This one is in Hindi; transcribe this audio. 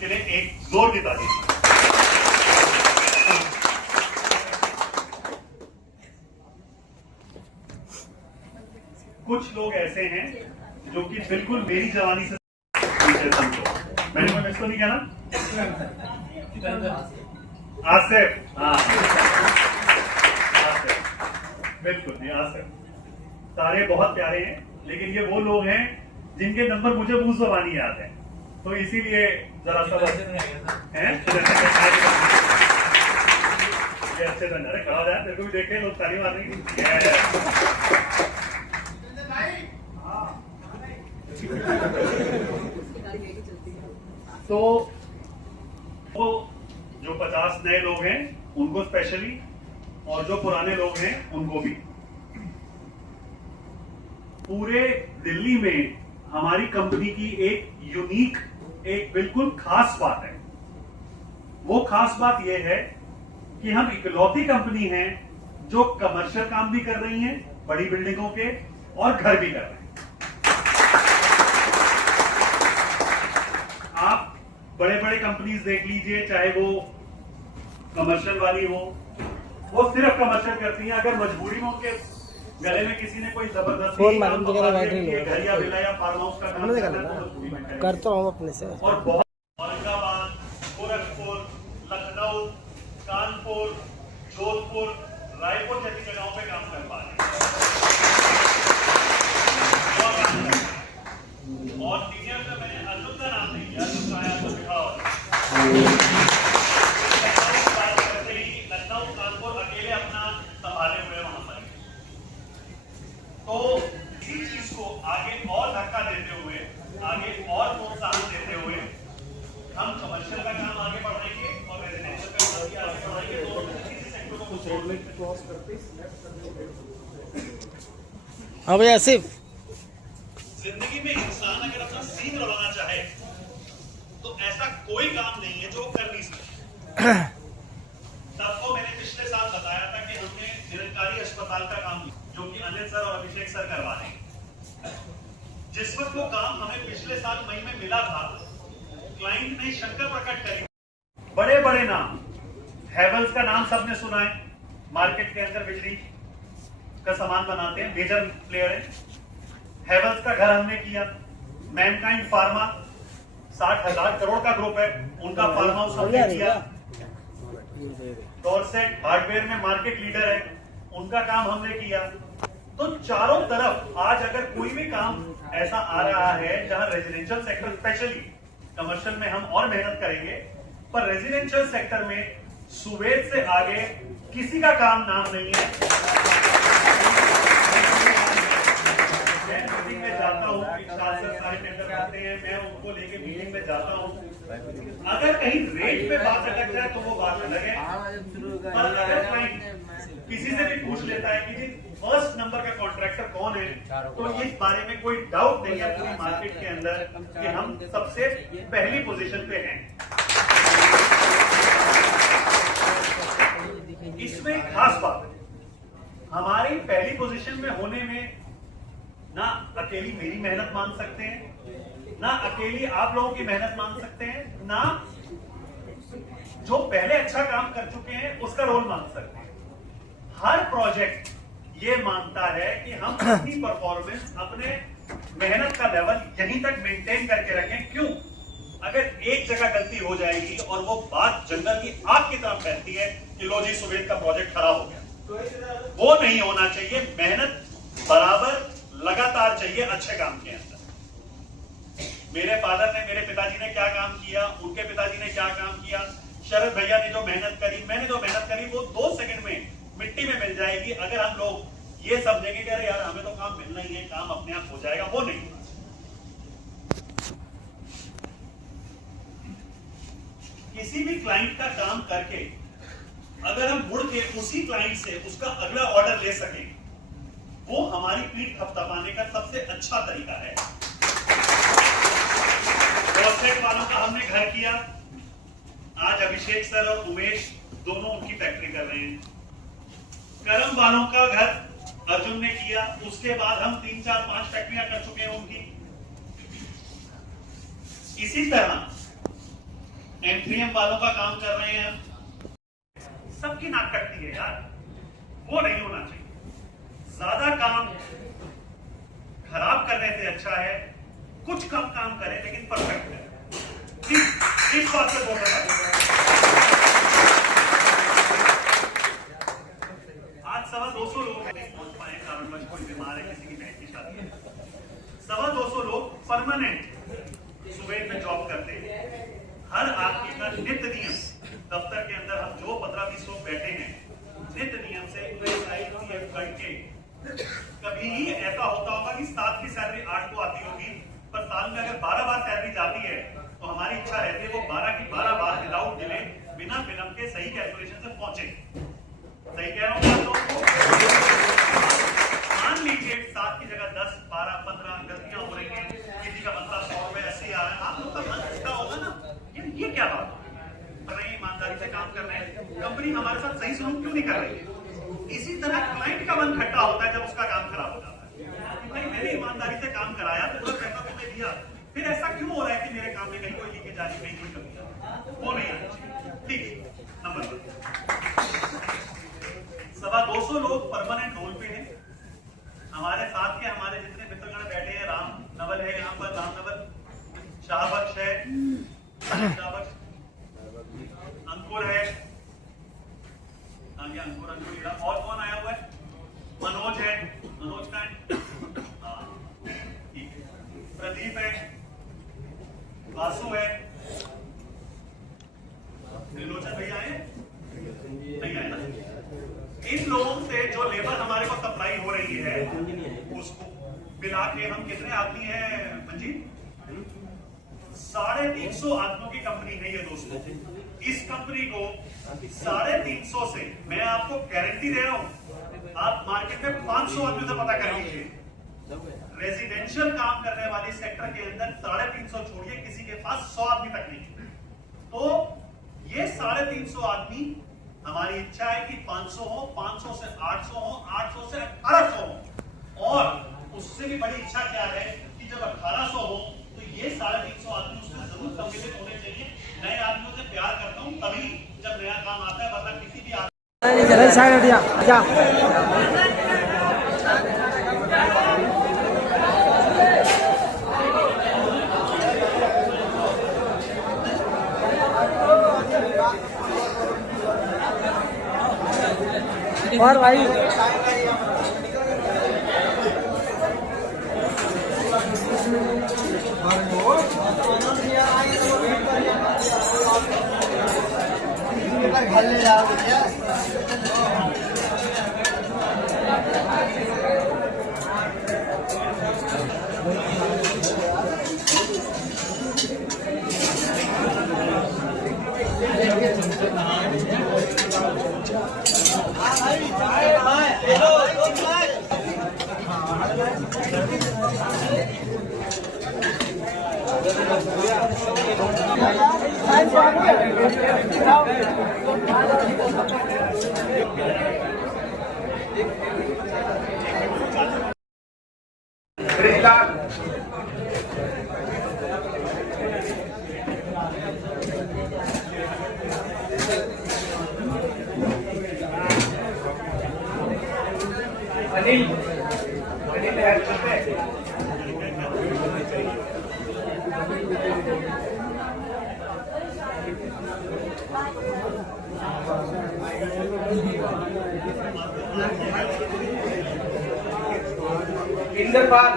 के लिए एक जोर की तारीफ। कुछ लोग ऐसे हैं जो कि बिल्कुल मेरी जवानी से समझो, मैंने कोई इसको नहीं कहना, आसिफ, हाँ आसिफ, बिल्कुल नहीं आसिफ, सारे बहुत प्यारे हैं, लेकिन ये वो लोग हैं जिनके नंबर मुझे मुंह जबानी याद है, तो इसीलिए जरा सा अच्छे से अरे खड़ा जाए, तेरे को भी देखे लोग ताली मारने की। तो वो जो 50 नए लोग हैं उनको स्पेशली, और जो पुराने लोग हैं उनको भी। पूरे दिल्ली में हमारी कंपनी की एक यूनिक, एक बिल्कुल खास बात है। वो खास बात यह है कि हम इकलौती कंपनी हैं जो कमर्शियल काम भी कर रही हैं, बड़ी बिल्डिंगों के, और घर भी कर रहे हैं। आप बड़े बड़े कंपनीज देख लीजिए, चाहे वो कमर्शियल वाली हो, वो सिर्फ कमर्शियल करती हैं। अगर मजबूरी में उनके गले में किसी ने कोई जबरदस्ती घर या विला या फार्म हाउस का काम करता हूँ अपने से। और बहुत औरंगाबाद, गोरखपुर, लखनऊ, कानपुर, जोधपुर, रायपुर जैसी जगहों पे काम कर पा रहे हैं। और सीनियर का मैंने अर्जुन का नाम नहीं लिया, अर्जुन का आया तो दिखाओ। लखनऊ, कानपुर अकेले अपना संभाले हुए वहां पर। तो इसी चीज को आगे और धक्का देते हुए, आगे और प्रोत्साहन देते हुए हम कमर्शियल का काम आगे बढ़ाएंगे और रेजिडेंशियल का काम आगे बढ़ाएंगे। दोनों किसी सेक्टर को छोड़ने की क्रॉस करते। हाँ भैया आसिफ, जिंदगी में इंसान अगर अपना सीन लगाना चाहे तो ऐसा कोई काम नहीं है जो कर नहीं सकता। सबको मैंने पिछले साल बताया था कि हमने निरंकारी अस्पताल का काम किया, जो कि अनिल सर और अभिषेक सर करवा रहे हैं। जिस वक्त वो काम हमें पिछले साल मई में मिला था, क्लाइंट ने शंकर प्रकट करी। बड़े बड़े नाम, हैवेल्स का नाम सबने सुना है, मार्केट के अंदर बिजली का सामान बनाते हैं, मेजर प्लेयर है। हैवेल्स का घर हमने किया। मैनकाइंड फार्मा 60,000 करोड़ का ग्रुप है, उनका फार्म हाउस हमने किया। डॉर्सेट हार्डवेयर में मार्केट लीडर है, उनका काम हमने किया। तो चारों तरफ आज अगर कोई भी काम ऐसा आ रहा है जहां रेजिडेंशियल सेक्टर, स्पेशली कमर्शियल में हम और मेहनत करेंगे, पर रेजिडेंशियल सेक्टर में सुवेद से आगे किसी का काम नाम नहीं है। मैं मीटिंग में जाता हूँ, सारे टेंडर आते हैं, मैं उनको लेके मीटिंग में जाता हूँ। अगर कहीं रेट पे बात अटक जाए तो वो बात अलग है, पर अगर क्लाइंट किसी से भी पूछ लेता है कि जी फर्स्ट नंबर का कॉन्ट्रैक्टर कौन है, तो इस बारे में कोई डाउट नहीं है पूरी मार्केट के अंदर कि हम सबसे पहली पोजीशन पे हैं। इसमें खास बात है, हमारी पहली पोजीशन में होने में ना अकेली मेरी मेहनत मान सकते हैं, ना अकेली आप लोगों की मेहनत मान सकते हैं, ना जो पहले अच्छा काम कर चुके हैं उसका रोल मान सकते हैं। हर प्रोजेक्ट ये मानता है कि हम अपनी परफॉर्मेंस, अपने मेहनत का लेवल यहीं तक मेंटेन करके रखें। क्यों? अगर एक जगह गलती हो जाएगी और वो बात जंगल की आग की तरफ फैलती है कि लो जी सुवेद का प्रोजेक्ट खराब हो गया, वो नहीं होना चाहिए। मेहनत बराबर लगातार चाहिए अच्छे काम के अंदर। मेरे फादर ने, मेरे पिताजी ने क्या काम किया, उनके पिताजी ने क्या काम किया, शरद भैया ने जो मेहनत करी, मैंने जो मेहनत करी, वो 2 सेकंड में मिट्टी में मिल जाएगी अगर हम लोग ये समझेंगे कि अरे यार हमें तो काम मिलना ही है, काम अपने आप हो जाएगा। वो नहीं होना। किसी भी क्लाइंट का काम करके अगर हम मुड़ के उसी क्लाइंट से उसका अगला ऑर्डर ले सकें, वो हमारी पीठ थपथपाने का सबसे अच्छा तरीका है। डॉर्सेट वालों का हमने घर किया, आज अभिषेक सर और उमेश दोनों उनकी फैक्ट्री कर रहे हैं। करम वालों का घर अर्जुन ने किया, उसके बाद हम 3, 4, 5 फैक्ट्रियां कर चुके हैं उनकी। इसी तरह एमपीएम वालों का काम कर रहे हैं हम। सबकी नाक कटती है यार, वो नहीं होना चाहिए। ज्यादा काम खराब करने से अच्छा है कुछ कम काम करें लेकिन परफेक्ट करें। इस बात पे बोल रहा हूं। आज 225 लोग नहीं पहुंच पाए, कारणवश कोई बीमार है, किसी की बहन की शादी है। 225 लोग परमानेंट सुबह में जॉब करते हैं। हर आदमी का नित्य नियम दफ्तर के अंदर हम जो 15-20 लोग बैठे हैं, नित्य नियम से PF करके कभी ही ऐसा होता होगा कि 7 की सैलरी 8 को आती होगी, पर साल में अगर 12 बार सैलरी जाती है तो हमारी इच्छा रहती है वो 12 की 12 बार विदाउट डिले बिना विलंब के सही कैलकुलेशन से पहुंचे। सही कह रहा हूं आप लोगों को? मान लीजिए 7 की जगह 10, 12, 15 गलतियां हो रही हैं, किसी का मतलब 100 रुपए 80 आ रहा है, आप लोग का मन इसका होगा ना ये क्या बात है? ईमानदारी से काम कर रहे हैं, कंपनी हमारे साथ सही सलूक क्यों नहीं कर रही है? इसी तरह क्लाइंट का मन खट्टा होता है जब उसका काम खराब हो जाता है। भाई मैंने ईमानदारी से काम कराया, पूरा पैसा तुम्हें दिया, फिर ऐसा क्यों हो रहा है कि मेरे काम में कहीं कोई लीकेज आ रही, कहीं कोई कमी आ रही? वो नहीं आना चाहिए। ठीक, नंबर 2, 225 लोग परमानेंट रोल पे हैं। हमारे साथ के हमारे जितने मित्रगण बैठे हैं, राम नवल है यहाँ पर, राम नवल, शाहबख्श है, शाहबख्श, अंकुर है, अंकुर और कौन आया हुआ है? मनोज है, मनोज का है, ठीक है, प्रदीप है, वासु है, त्रिलोचन भैया आए नहीं आए ना? इन लोगों से जो लेबर हमारे को सप्लाई हो रही है उसको मिला के हम कितने आदमी हैं मंजीत? 350 आदमियों की कंपनी है ये दोस्तों। इस कंपनी को 350 से मैं आपको गारंटी दे रहा हूं, आप मार्केट में 500 आदमियों से पता कर लीजिए। रेजिडेंशियल काम करने वाले सेक्टर के अंदर 350 छोड़िए, किसी के पास 100 आदमी तक नहीं। तो ये 350 आदमी, हमारी इच्छा है कि 500 हो, 500 से 800 हो, 800 से 1800 हो, और उससे भी बड़ी इच्छा क्या है कि जब 1800 हो तो ये 350 आदमी उससे जरूर सम्मिलित होने चाहिए। नए आदमियों से प्यार करता हूं तभी जब नया काम आता है, वरना किसी भी और भाई घर ले जाओ भैया। अनिल हेल्प करते हैं। इंद्रपाल